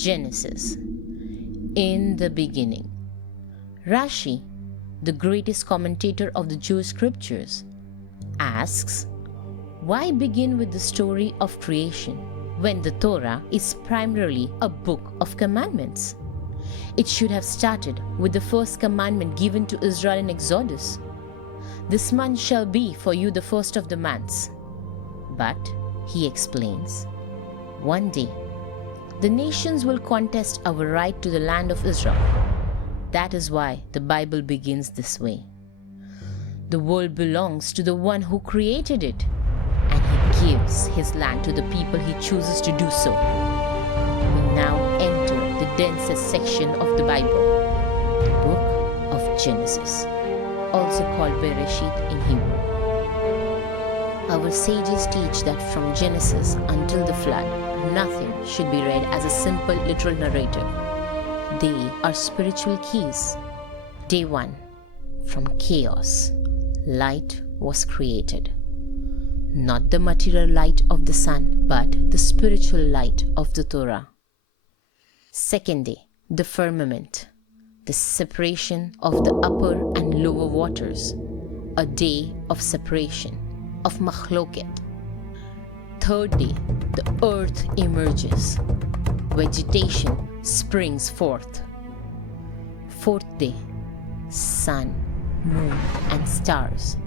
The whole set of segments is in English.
Genesis. In the beginning. Rashi, the greatest commentator of the Jewish scriptures, asks, why begin with the story of creation when the Torah is primarily a book of commandments? It should have started with the first commandment given to Israel in Exodus. This month shall be for you the first of the months. But, he explains, one day, the nations will contest our right to the land of Israel. That is why the Bible begins this way. The world belongs to the one who created it, and he gives his land to the people he chooses to do so. We now enter the densest section of the Bible, the book of Genesis, also called Bereshit in Hebrew. Our sages teach that from Genesis until the flood, nothing should be read as a simple literal narrative. They are spiritual keys. Day 1. From chaos, light was created. Not the material light of the sun, but the spiritual light of the Torah. Second day, the firmament, the separation of the upper and lower waters, a day of separation, of machloket. Third day, the earth emerges. Vegetation springs forth. Fourth day, sun, moon, and stars,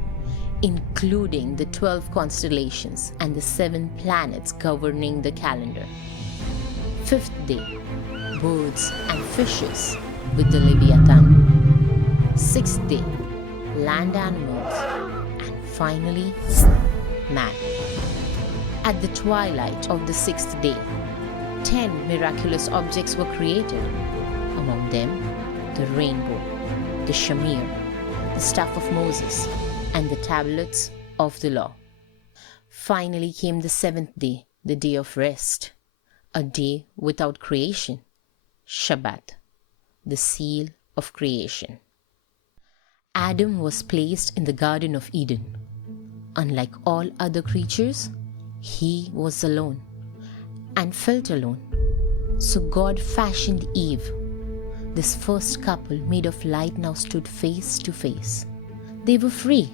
including the 12 constellations and the 7 planets governing the calendar. Fifth day, birds and fishes with the Leviathan. Sixth day, land animals, and finally, man. At the twilight of the 6th day, 10 miraculous objects were created. Among them, the rainbow, the shamir, the staff of Moses, and the tablets of the law. Finally came the 7th day, the day of rest, a day without creation, Shabbat, the seal of creation. Adam was placed in the Garden of Eden. Unlike all other creatures, he was alone and felt alone. So God fashioned Eve. This first couple made of light now stood face to face. They were free,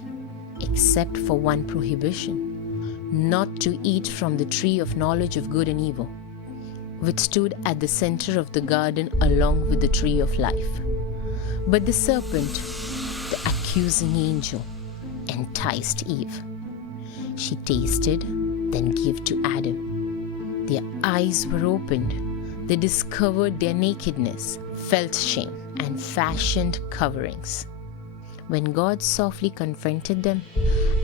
except for one prohibition, not to eat from the tree of knowledge of good and evil, which stood at the center of the garden along with the tree of life. But the serpent, the accusing angel, enticed Eve. She tasted, then gave to Adam. Their eyes were opened. They discovered their nakedness, felt shame, and fashioned coverings. When God softly confronted them,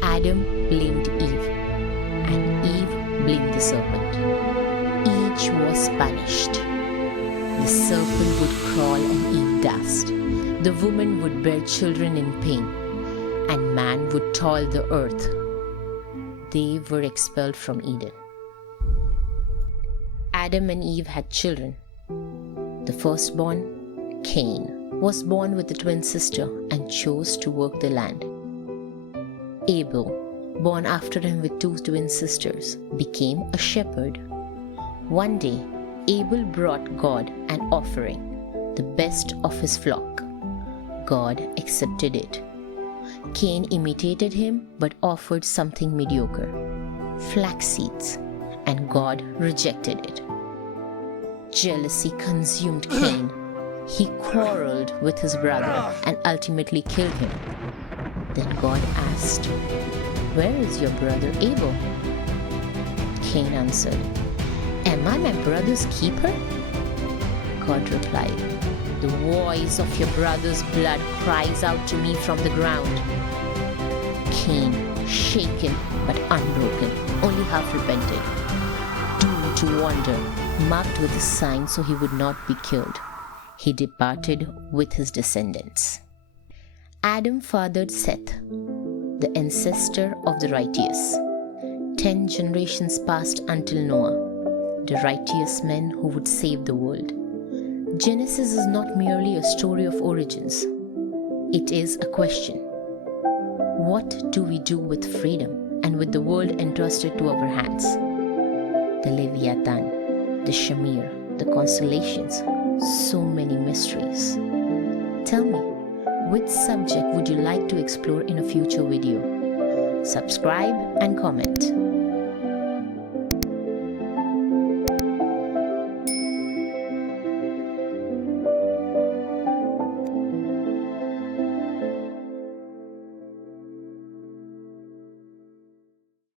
Adam blamed Eve, and Eve blamed the serpent. Each was punished. The serpent would crawl and eat dust. The woman would bear children in pain, and man would toil the earth. They were expelled from Eden. Adam and Eve had children. The firstborn, Cain, was born with a twin sister and chose to work the land. Abel, born after him with 2 twin sisters, became a shepherd. One day, Abel brought God an offering, the best of his flock. God accepted it. Cain imitated him but offered something mediocre, flax seeds, and God rejected it. Jealousy consumed Cain. He quarreled with his brother and ultimately killed him. Then God asked, "Where is your brother Abel?" Cain answered, "Am I my brother's keeper?" God replied, "The voice of your brother's blood cries out to me from the ground." Cain, shaken but unbroken, only half repented, doomed to wander, marked with a sign so he would not be killed. He departed with his descendants. Adam fathered Seth, the ancestor of the righteous. 10 generations passed until Noah, the righteous men who would save the world. Genesis is not merely a story of origins. It is a question. What do we do with freedom and with the world entrusted to our hands? The Leviathan, the Shamir, the constellations, so many mysteries. Tell me, which subject would you like to explore in a future video? Subscribe and comment.